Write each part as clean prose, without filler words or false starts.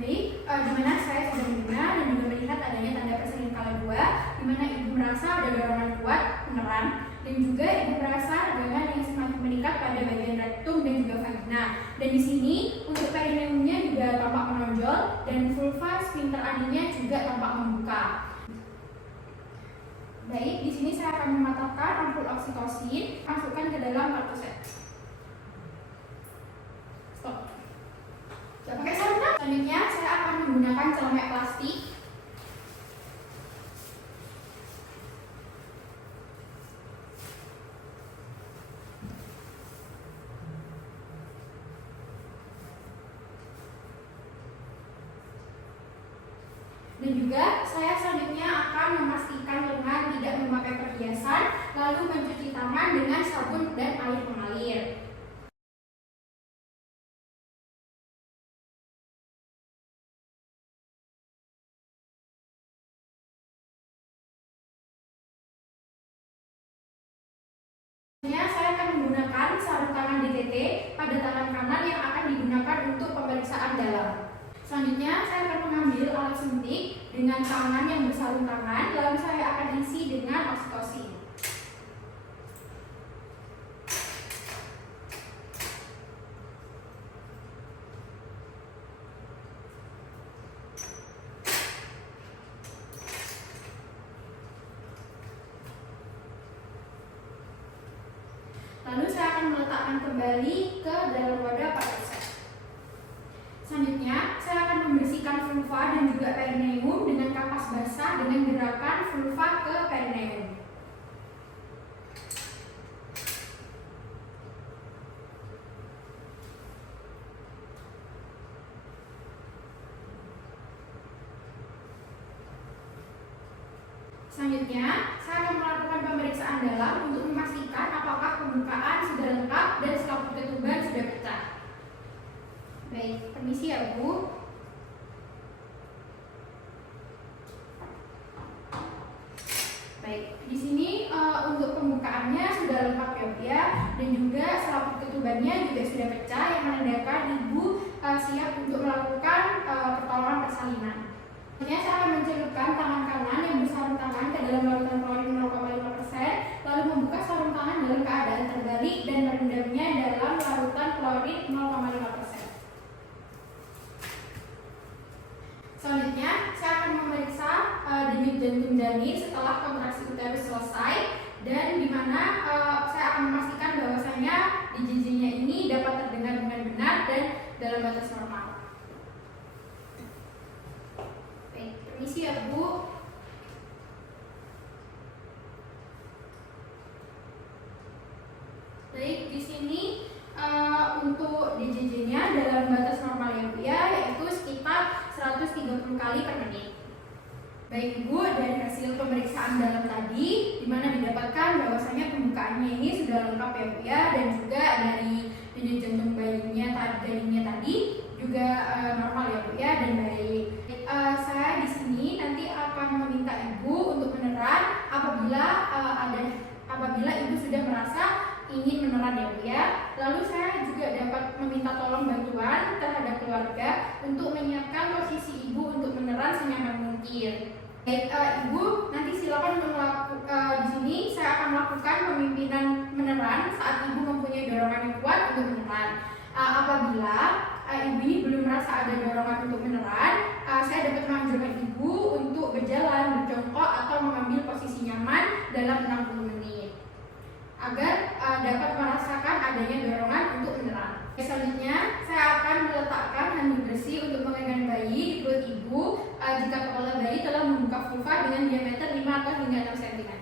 Baik, di mana saya sudah mendengar dan juga melihat adanya tanda persalinan skala 2, di mana ibu merasa ada dorongan kuat meneran, dan juga ibu merasa dorongan yang semakin meningkat pada bagian rektum dan juga vagina. Dan di sini untuk perineumnya juga tampak menonjol dan vulva sphincter aninya juga tampak membuka. Baik, di sini saya akan mematahkan ampul oksitosin, masukkan ke dalam partuset. Stop. Sudah pakai sarung. Selanjutnya saya akan menggunakan celemek plastik. Dan juga saya selanjutnya akan memastikan lengan tidak memakai perhiasan, lalu mencuci tangan dengan sabun dan air mengalir. Saya akan menggunakan sarung tangan DTT pada tangan kanan yang akan digunakan untuk pemeriksaan dalam. Selanjutnya saya akan mengambil alat suntik dengan tangan yang bersarung tangan, lalu saya akan isi dengan oksitosin. Lalu saya akan meletakkan kembali ke dalam wadah partuset. Selanjutnya, saya akan membersihkan vulva dan juga perineum dengan kapas basah dengan gerakan vulva ke perineum. Selanjutnya, saya akan melakukan pemeriksaan dalam untuk memastikan apakah pembukaan sudah lengkap dan selaput ketuban sudah pecah. Baik, permisi ya Bu. Baik, di sini untuk pembukaannya sudah lengkap ya Bu ya, dan juga selaput ketubannya juga sudah pecah, yang menandakan Ibu siap untuk melakukan pertolongan persalinan. Selanjutnya saya akan mencelupkan tangan kanan yang bersarung tangan ke dalam larutan klorin 0,5%, lalu membuka sarung tangan dalam keadaan terbalik dan merendamnya dalam larutan klorin 0,5%. Selanjutnya, saya akan memeriksa denyut jantung janin setelah kontraksi uterus selesai, dan di mana saya akan memastikan bahwasanya DJJ-nya ini dapat terdengar dengan benar dan dalam batas normal. Baik, permisi ya Bu. Baik, di sini untuk DJJ-nya dalam batas normal ya Bu ya, yaitu sekitar 130 kali per menit. Baik Bu, dari hasil pemeriksaan dalam tadi, di mana didapatkan bahwasanya pembukaannya ini sudah lengkap ya Bu ya, dan juga dari denyut jantung bayinya tadi juga normal ya Bu ya, dan baik. Saya di sini nanti akan meminta Ibu untuk meneran apabila Ibu sudah merasa ingin meneran ya Bu ya. Lalu saya juga dapat meminta tolong bantuan terhadap keluarga untuk menyiapkan posisi Ibu untuk meneran senyaman mungkin. Baik, Ibu nanti silakan di sini saya akan melakukan pemimpinan meneran saat Ibu mempunyai dorongan yang kuat untuk meneran. Apabila Ibu ini belum merasa ada dorongan untuk meneran, saya dapat menganjurkan Ibu untuk berjalan, berjongkok atau mengambil posisi nyaman dalam 60 menit agar dapat merasakan adanya dorongan untuk meneran. Selanjutnya, saya akan meletakkan handuk bersih untuk menggenggam bayi di perut Ibu jika kepala bayi telah membuka vulva dengan diameter 5 atau hingga 6 cm.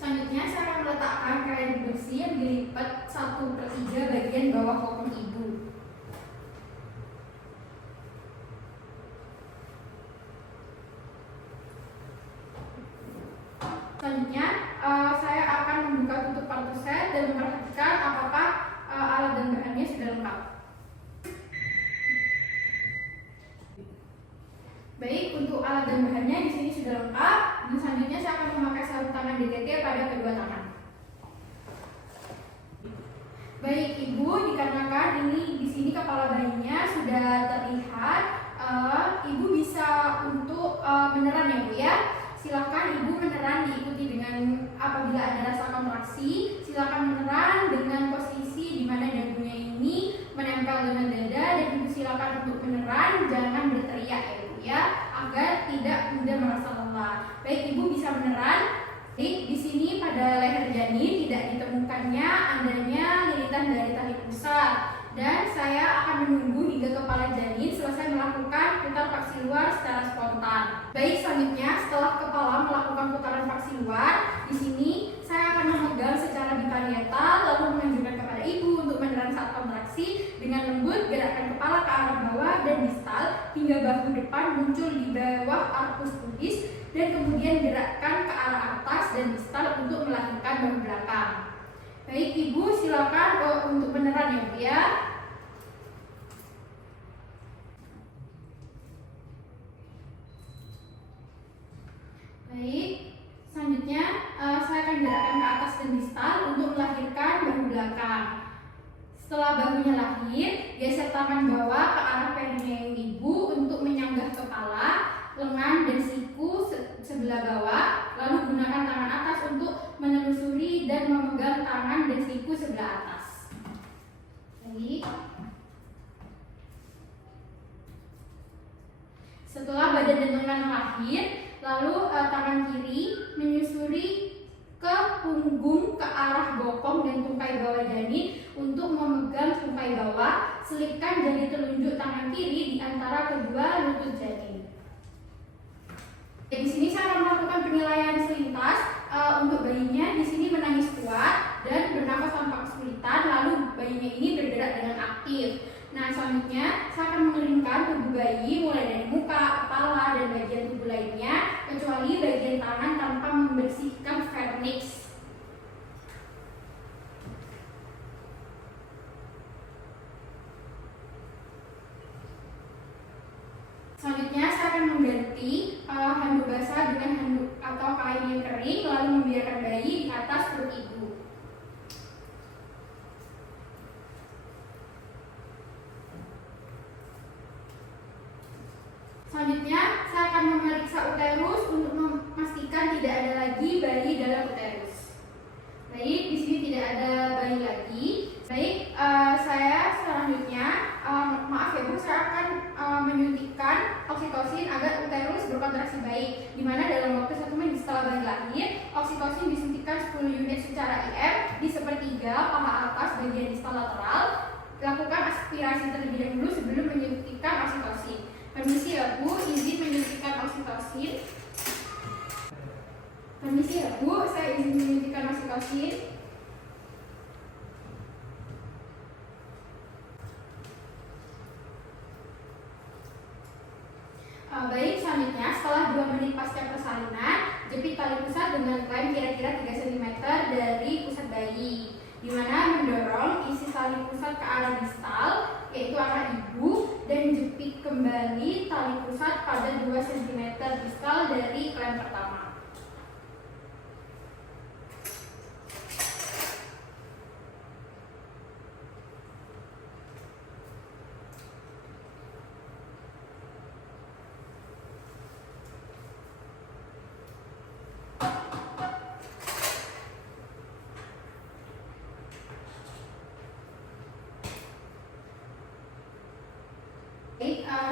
Selanjutnya, saya akan meletakkan kain bersih yang dilipat 1/3 bagian bawah kokon Ibu. Selanjutnya, saya akan membuka tutup partuset dan memperhatikan apakah alat dan bahannya sudah lengkap. Baik, untuk alat dan bahannya di sini sudah lengkap. Dan selanjutnya saya akan memakai sarung tangan DTT pada kedua tangan. sini kepala bayinya sudah terlihat. Ibu bisa untuk meneran ya Bu ya. Silakan Ibu meneran diikuti dengan apabila ada rasa kontraksi, silakan meneran dengan posisi di mana dagunya ini menempel dengan dada, dan Ibu silakan untuk meneran, jangan berteriak ya Bu ya, agar tidak mudah merasa lelah. Baik, Ibu bisa meneran. Di sini pada leher janin tidak ditemukannya adanya lilitan dari tali pusat, dan saya akan menunggu hingga kepala janin selesai melakukan putar paksi luar secara spontan. Baik, selanjutnya setelah kepala melakukan putaran paksi luar, di sini saya akan memegang secara biparietal lalu menunjukkan kepada Ibu untuk meneran saat kontraksi dengan lembut, gerakkan kepala ke arah bawah dan distal hingga bahu depan muncul di bawah arkus pubis, dan kemudian gerakkan ke arah atas dan distal untuk melahirkan bahu belakang. Baik, Ibu silakan untuk meneran ya Bu ya. Baik, selanjutnya saya akan gerakkan ke atas dan distal untuk melahirkan bahu belakang. Setelah bahunya lahir, geser tangan bawah ke arah perineum Ibu untuk menyanggah kepala, lengan dan siku sebelah bawah, lalu gunakan tangan atas untuk menelusuri dan memegang tangan dan siku sebelah atas. Baik. Setelah badan dan lengan lahir, lalu tangan kiri menyusuri ke punggung ke arah bokong dan tungkai bawah janin untuk memegang tungkai bawah. Selipkan jari telunjuk tangan kiri di antara kedua lutut janin. Di sini saya akan melakukan penilaian selintas untuk bayinya. Di sini menangis kuat dan bernafas tanpa kesulitan, lalu bayinya ini bergerak dengan aktif. Nah, selanjutnya saya akan mengeringkan tubuh bayi mulai dari muka, kepala, dan bagian tubuh lainnya, kecuali bagian tangan tanpa membersihkan vernix. Selanjutnya saya akan mengganti handuk basah dengan handuk atau kain yang kering, lalu membiarkan bayi di atas perut Ibu. Selanjutnya saya akan memeriksa uterus untuk memastikan tidak ada lagi bayi dalam uterus. Baik, di sini tidak ada bayi lagi. Baik, saya selanjutnya maaf ya Bu, saya akan menyuntikkan oksitosin agar uterus berkontraksi baik, di mana dalam waktu 1 menit setelah bayi lahir, oksitosin disuntikkan 10 unit secara IM di sepertiga paha atas bagian distal lateral. Lakukan aspirasi terlebih dahulu sebelum menyuntikkan oksitosin. Permisi ya Bu, izin menyuntikkan oksitosin. Permisi ya Bu, saya izin menyuntikkan oksitosin. Baik, selanjutnya setelah 2 menit pasca persalinan, jepit tali pusat dengan klaim kira-kira 3 cm dari pusat bayi, di mana mendorong isi tali pusat ke arah distal, yaitu arah Ibu, dan jepit kembali tali pusat pada 2 cm distal dari klaim pertama.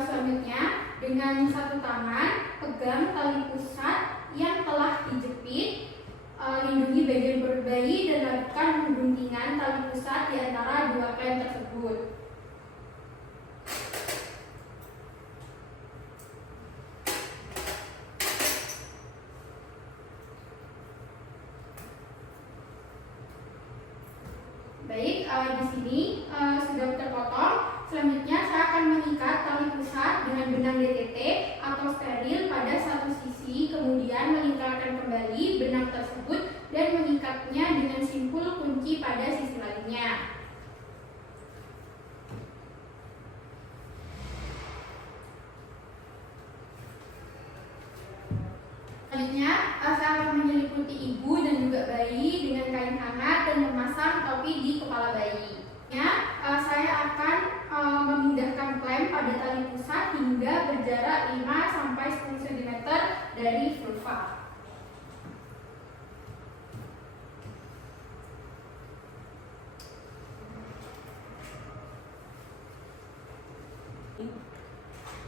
Selanjutnya dengan satu tangan pegang tali pusat yang telah dijepit, lindungi bagian perut bayi dan lakukan pengguntingan tali pusat di antara 2 klem tersebut. Baik, di sini sudah terpotong. Selanjutnya saya akan mengikat tali pusat dengan benang DTT atau steril pada satu sisi, kemudian melingkarkan kembali benang tersebut dan mengikatnya dengan simpul kunci pada sisi lainnya. Selanjutnya saya akan menyelimuti Ibu dan juga bayi dengan kain hangat dan memasang topi di kepala bayi. Saya akan memindahkan klem pada tali pusat hingga berjarak 5-10 cm dari vulva.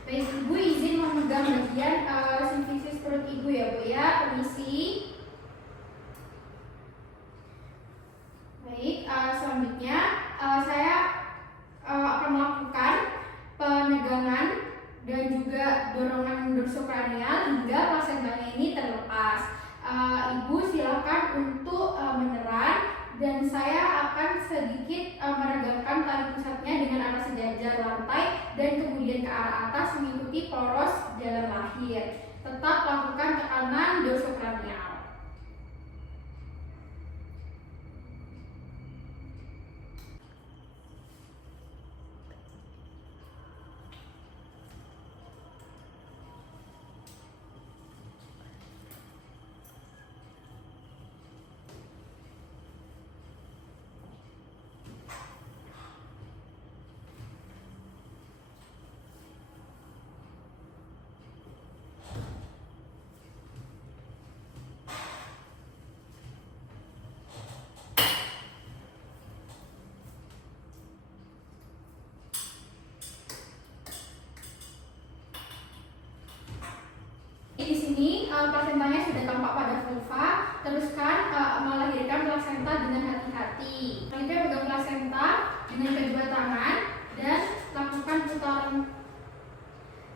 Baik, Ibu izin memegang bagian simfisis perut Ibu ya Bu ya, permisi. Baik, selanjutnya saya akan melakukan penegangan dan juga dorongan dorsokranial hingga plasentanya ini terlepas. Ibu silakan untuk meneran dan saya akan sedikit meregangkan tali pusatnya dengan arah sejajar lantai dan kemudian ke arah atas mengikuti poros jalan lahir. Tetap lakukan tekanan dorsokranial. Di sini plasentanya sudah tampak pada vulva. Teruskan melahirkan plasenta dengan hati-hati. Selanjutnya pegang plasenta dengan kedua tangan dan lakukan putaran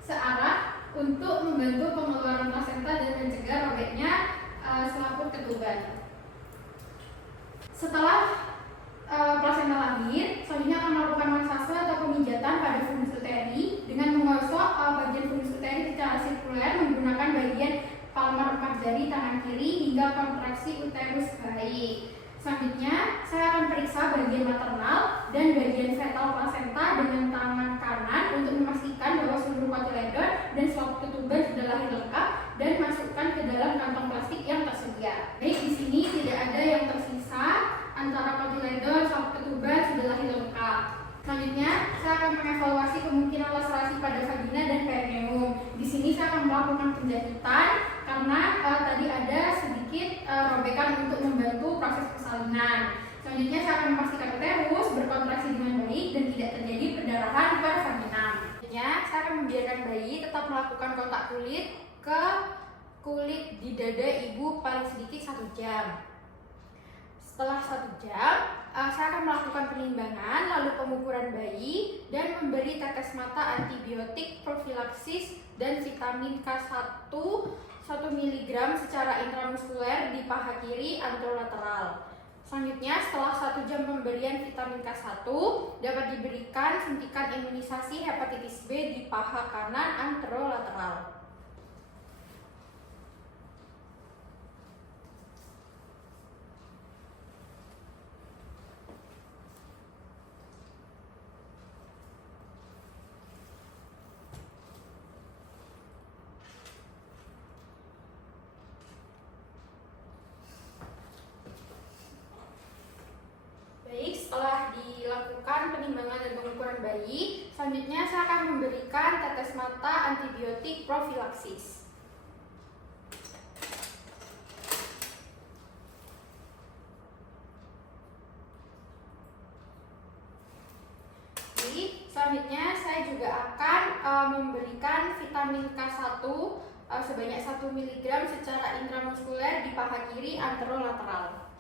searah untuk membantu pengeluaran plasenta dan mencegah robeknya selaput ketuban. Setelah plasenta lahir, selanjutnya akan melakukan massase atau pemijatan pada fundus uteri dengan menggosok bagian fundus uteri secara sirkuler menggunakan bagian palmar 4 jari tangan kiri hingga kontraksi uterus baik. Selanjutnya, saya akan periksa bagian maternal dan bagian fetal plasenta dengan tangan kanan untuk memastikan bahwa seluruh kotiledon dan selaput ketuban sudah lahir lengkap dan masukkan ke dalam kantong plastik yang tersedia. Baik, di sini tidak ada yang tersisa antara kotiledon, selaput ketuban sudah lahir lengkap. Selanjutnya, saya akan mengevaluasi kemungkinan laserasi pada vagina dan perineum. Di sini saya akan melakukan penjahitan karena tadi ada sedikit robekan untuk membantu proses persalinan. Selanjutnya, saya akan memastikan uterus berkontraksi dengan baik dan tidak terjadi perdarahan pada vagina. Selanjutnya, saya akan membiarkan bayi tetap melakukan kontak kulit ke kulit di dada ibu paling sedikit 1 jam. Setelah 1 jam, saya akan melakukan penimbangan, lalu pengukuran bayi, dan memberi tetes mata antibiotik profilaksis dan vitamin K1 1 mg secara intramuskuler di paha kiri anterolateral. Selanjutnya, setelah 1 jam pemberian vitamin K1, dapat diberikan suntikan imunisasi hepatitis B di paha kanan anterolateral. Setelah dilakukan penimbangan dan pengukuran bayi, selanjutnya saya akan memberikan tetes mata antibiotik profilaksis. Selanjutnya saya juga akan memberikan vitamin K1 sebanyak 1 mg secara intramuskuler di paha kiri anterolateral.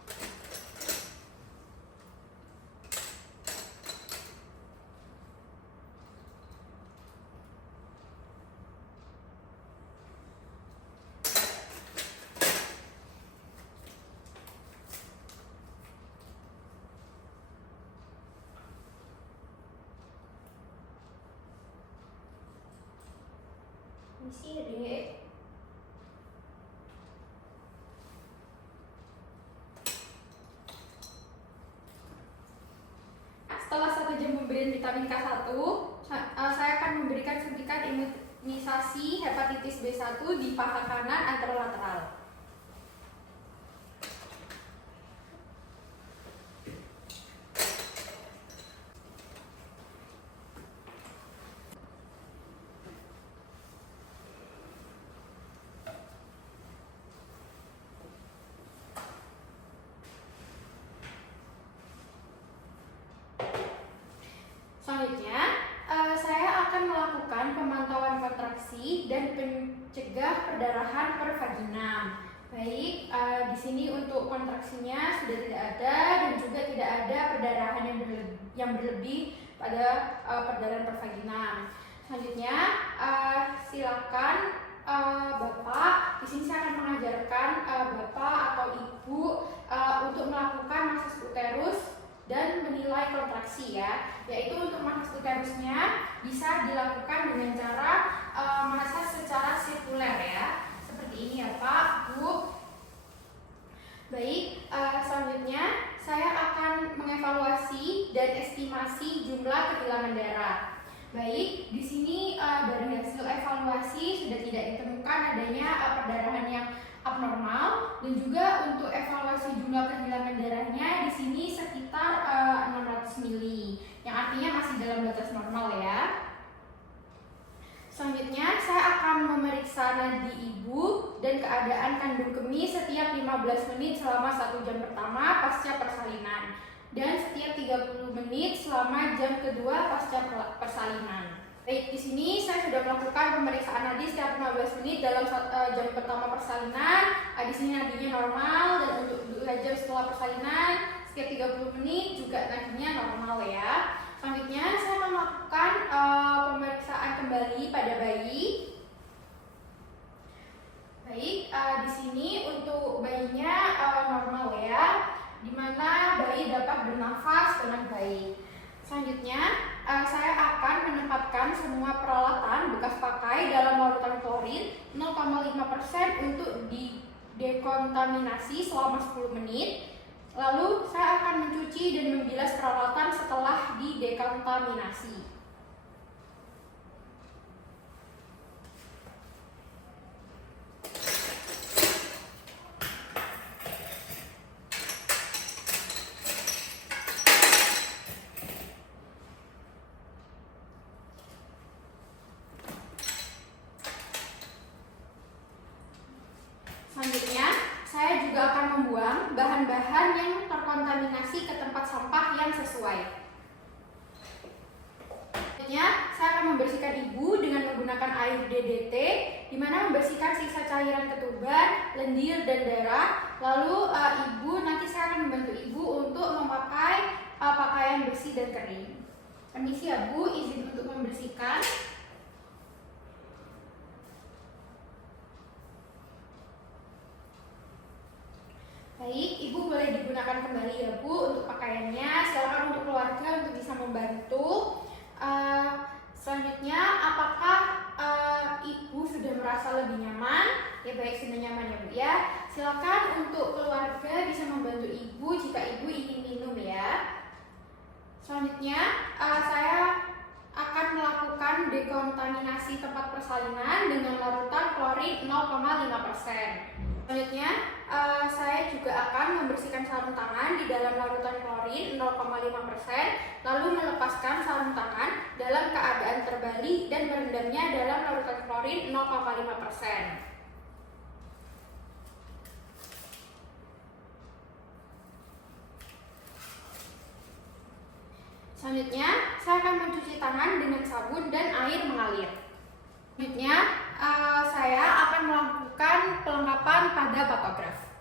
Misi Dek. Setelah 1 jam pemberian vitamin K1, saya akan memberikan suntikan imunisasi hepatitis B1 di paha kanan anterolateral. dan pencegah perdarahan per vagina. Baik, di sini untuk kontraksinya sudah tidak ada dan juga tidak ada perdarahan yang berlebih pada perdarahan per vagina. Selanjutnya, silakan Bapak, di sini saya akan mengajarkan Bapak atau Ibu untuk melakukan massage uterus dan menilai kontraksi ya. Yaitu untuk massage uterusnya bisa dilakukan dengan cara massage secara sirkuler ya. Seperti ini ya Pak, Bu. Baik, selanjutnya saya akan mengevaluasi dan estimasi jumlah kehilangan darah. Baik, di sini dari hasil evaluasi sudah tidak ditemukan adanya perdarahan yang abnormal dan juga untuk evaluasi jumlah kehilangan darahnya di sini sekitar 600 ml, yang artinya masih dalam batas normal ya. Selanjutnya saya akan memeriksa nadi ibu dan keadaan kandung kemih setiap 15 menit selama 1 jam pertama pasca persalinan dan setiap 30 menit selama jam kedua pasca persalinan. Baik, di sini saya sudah melakukan pemeriksaan nadi setiap 15 menit dalam jam pertama persalinan. Di sini nadinya normal dan untuk 2 jam setelah persalinan setiap 30 menit juga nadinya normal ya. Selanjutnya saya akan melakukan pemeriksaan kembali pada bayi. Baik, di sini untuk bayinya normal ya, di mana bayi dapat bernafas dengan baik. Selanjutnya, saya akan menempatkan semua peralatan bekas pakai dalam larutan klorin 0,5% untuk didekontaminasi selama 10 menit. Lalu, saya akan mencuci dan membilas peralatan setelah didekontaminasi. Selanjutnya, saya juga akan membuang bahan-bahan yang terkontaminasi ke tempat sampah yang sesuai. Selanjutnya, saya akan membersihkan ibu dengan menggunakan air DDT, di mana membersihkan sisa cairan ketuban, lendir, dan darah. Lalu, nanti saya akan membantu ibu untuk memakai pakaian bersih dan kering. Permisi ya Bu, izin untuk membersihkan. Baik, Ibu boleh digunakan kembali ya Bu untuk pakaiannya. Silakan untuk keluarga untuk bisa membantu. Selanjutnya, apakah Ibu sudah merasa lebih nyaman? Ya baik, sudah nyaman ya Bu ya. Silakan untuk keluarga bisa membantu Ibu jika Ibu ingin minum ya. Selanjutnya, saya akan melakukan dekontaminasi tempat persalinan dengan larutan klorin 0,5%. Selanjutnya, saya juga akan membersihkan sarung tangan di dalam larutan klorin 0,5%, lalu melepaskan sarung tangan dalam keadaan terbalik dan merendamnya dalam larutan klorin 0,5%. Selanjutnya, saya akan mencuci tangan dengan sabun dan air mengalir. Selanjutnya, saya akan melakukan pelengkapan pada patograf.